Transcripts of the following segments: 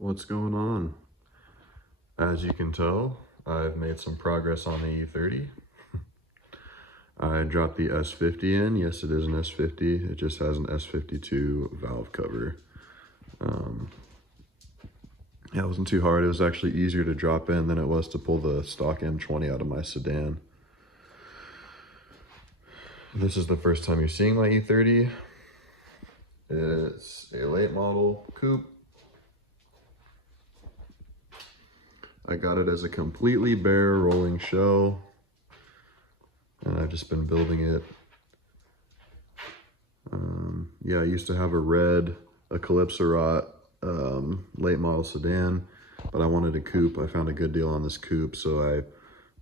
What's going on? As you can tell, I've made some progress on the e30. I dropped the s50 in. Yes, it is an s50. It just has an s52 valve cover. Yeah, it wasn't too hard. It was actually easier to drop in than it was to pull the stock M20 out of my sedan. This is the first time you're seeing my e30. It's a late model coupe. I got it as a completely bare rolling shell, and I've just been building it. Yeah, I used to have a Calypso late model sedan, but I wanted a coupe. I found a good deal on this coupe, so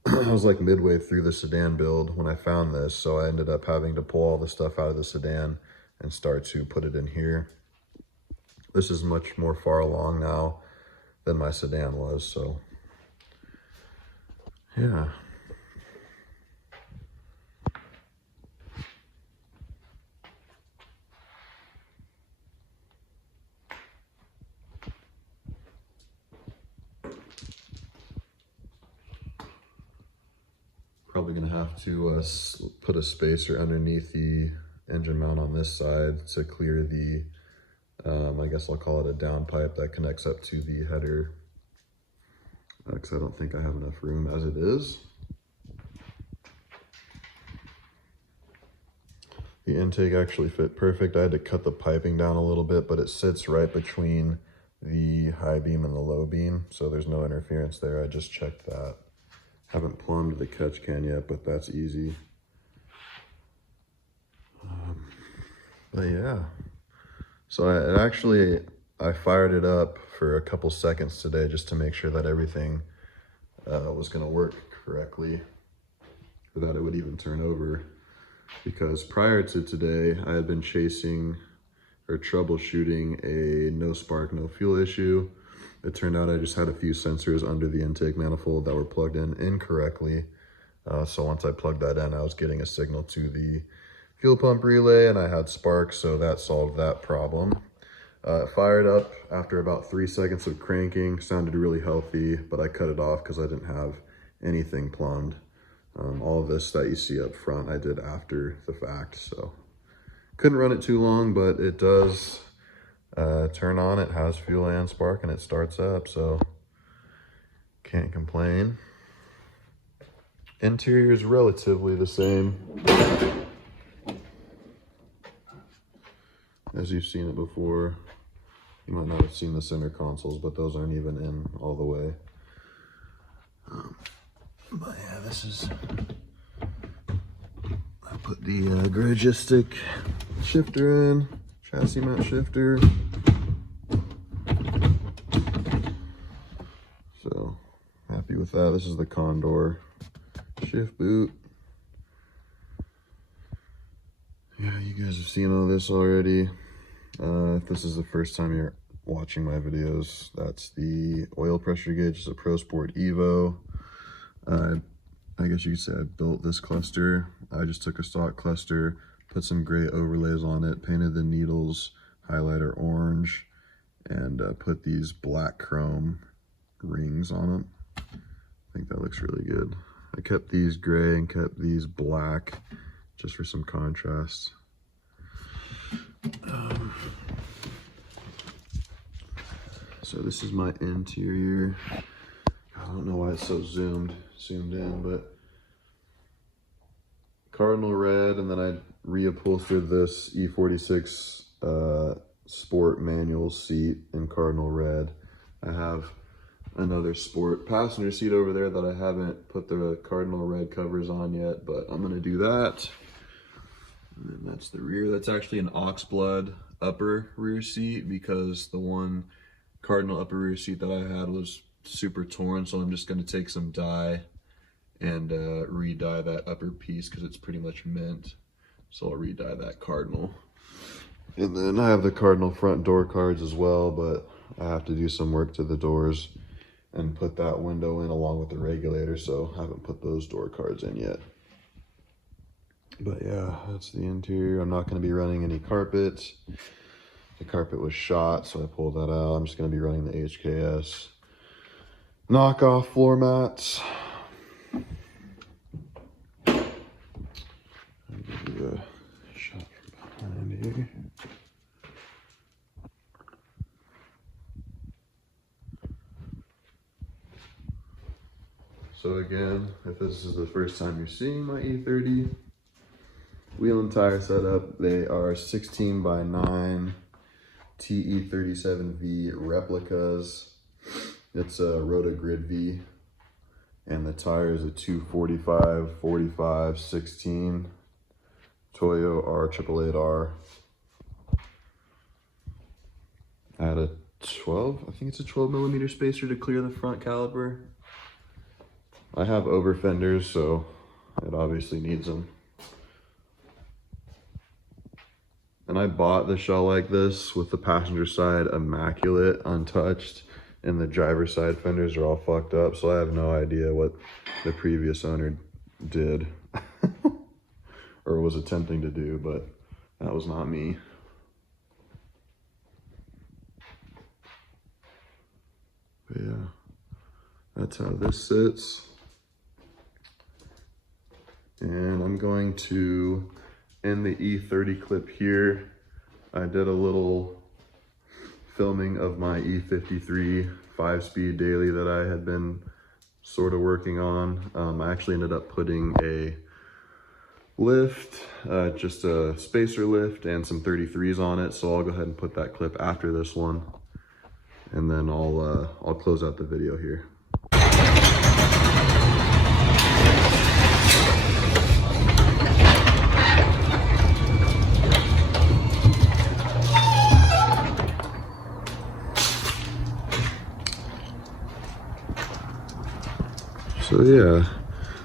I was like midway through the sedan build when I found this, so I ended up having to pull all the stuff out of the sedan and start to put it in here. This is much more far along now than my sedan was, so yeah. Probably gonna have to put a spacer underneath the engine mount on this side to clear the, I guess I'll call it a down pipe that connects up to the header, because I don't think I have enough room as it is. The intake actually fit perfect. I had to cut the piping down a little bit, but it sits right between the high beam and the low beam, so there's no interference there. I just checked that. Haven't plumbed the catch can yet, but that's easy. But yeah, so I fired it up for a couple seconds today just to make sure that everything was gonna work correctly, or that it would even turn over. Because prior to today, I had been chasing or troubleshooting a no spark, no fuel issue. It turned out I just had a few sensors under the intake manifold that were plugged in incorrectly. So once I plugged that in, I was getting a signal to the fuel pump relay and I had spark, so that solved that problem. It fired up after about 3 seconds of cranking, sounded really healthy, but I cut it off because I didn't have anything plumbed. All of this that you see up front, I did after the fact, so couldn't run it too long, but it does turn on. It has fuel and spark, and it starts up, so can't complain. Interior is relatively the same as you've seen it before. You might not have seen the center consoles, but those aren't even in all the way. But yeah, this is, I put the garagistic shifter in, chassis mount shifter. So happy with that. This is the Condor shift boot. Yeah, you guys have seen all this already. If this is the first time you're watching my videos, that's the oil pressure gauge. It's a Pro Sport Evo. I guess you could say I built this cluster. I just took a stock cluster, put some gray overlays on it, painted the needles highlighter orange, and put these black chrome rings on them. I think that looks really good. I kept these gray and kept these black just for some contrast. So this is my interior. I don't know why it's so zoomed in, but cardinal red, and then I reupholstered this e46 sport manual seat in cardinal red. I have another sport passenger seat over there that I haven't put the cardinal red covers on yet, but I'm gonna do that. And then that's the rear. That's actually an oxblood upper rear seat, because the one cardinal upper rear seat that I had was super torn, so I'm just going to take some dye and re-dye that upper piece because it's pretty much mint. So I'll re-dye that cardinal. And then I have the cardinal front door cards as well, but I have to do some work to the doors and put that window in along with the regulator, so I haven't put those door cards in yet. But yeah, that's the interior. I'm not going to be running any carpet. The carpet was shot, so I pulled that out. I'm just gonna be running the HKS knockoff floor mats. I'll give you a shot from behind here. So again, if this is the first time you're seeing my E30 wheel and tire setup, they are 16 by 9 TE37V replicas. It's a Rotogrid V, and the tire is a 245, 45, 16 Toyo R888R. I had a 12, I think it's a 12 millimeter spacer to clear the front caliper. I have over fenders, so it obviously needs them. And I bought the shell like this with the passenger side immaculate, untouched, and the driver's side fenders are all fucked up, so I have no idea what the previous owner did or was attempting to do, but that was not me. But yeah, that's how this sits. And I'm going to end the E30 clip here. I did a little filming of my E53 5-speed daily that I had been sort of working on. I actually ended up putting a lift, just a spacer lift and some 33s on it. So I'll go ahead and put that clip after this one, and then I'll close out the video here. So yeah,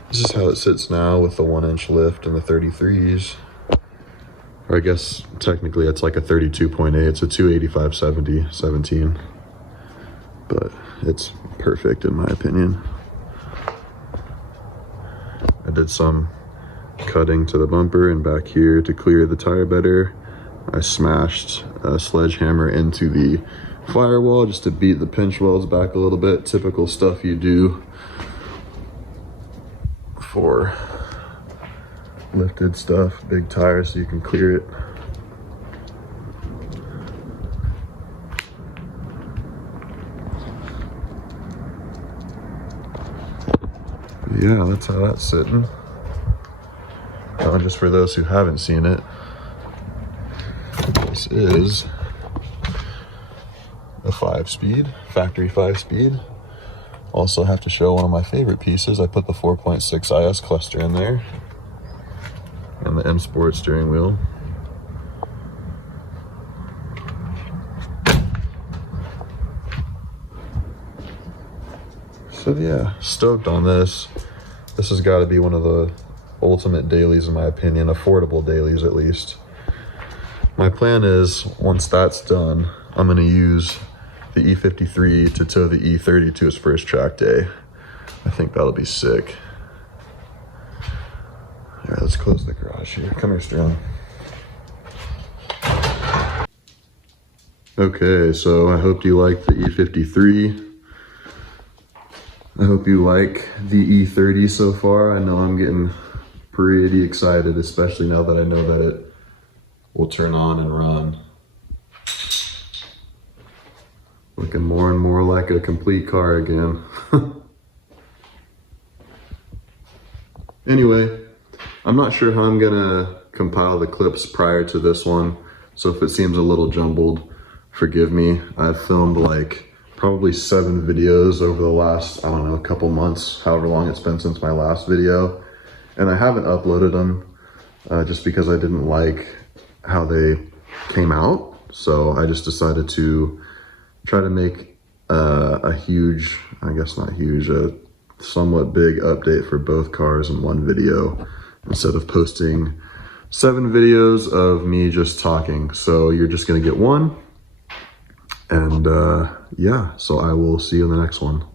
this is how it sits now with the 1-inch lift and the 33s. Or I guess technically it's like a 32.8, it's a 285/17, but it's perfect in my opinion. I did some cutting to the bumper and back here to clear the tire better. I smashed a sledgehammer into the firewall just to beat the pinch welds back a little bit. Typical stuff you do for lifted stuff, big tires, so you can clear it. Yeah, that's how that's sitting. Just for those who haven't seen it, this is a 5-speed, factory 5-speed. Also have to show one of my favorite pieces. I put the 4.6 IS cluster in there and the M Sport steering wheel. So yeah, stoked on this. This has got to be one of the ultimate dailies in my opinion, affordable dailies at least. My plan is, once that's done, I'm going to use the E53 to tow the E30 to its first track day. I think that'll be sick. All right, let's close the garage here. Come here, Sterling. Okay, so I hope you like the E53. I hope you like the E30 so far. I know I'm getting pretty excited, especially now that I know that it will turn on and run. Looking more and more like a complete car again. Anyway, I'm not sure how I'm gonna compile the clips prior to this one, so if it seems a little jumbled, forgive me. I've filmed like probably 7 videos over the last, I don't know, couple months, however long it's been since my last video, and I haven't uploaded them just because I didn't like how they came out. So I just decided to try to make a huge, I guess not huge, a somewhat big update for both cars in one video instead of posting 7 videos of me just talking. So you're just gonna get one. And yeah, so I will see you in the next one.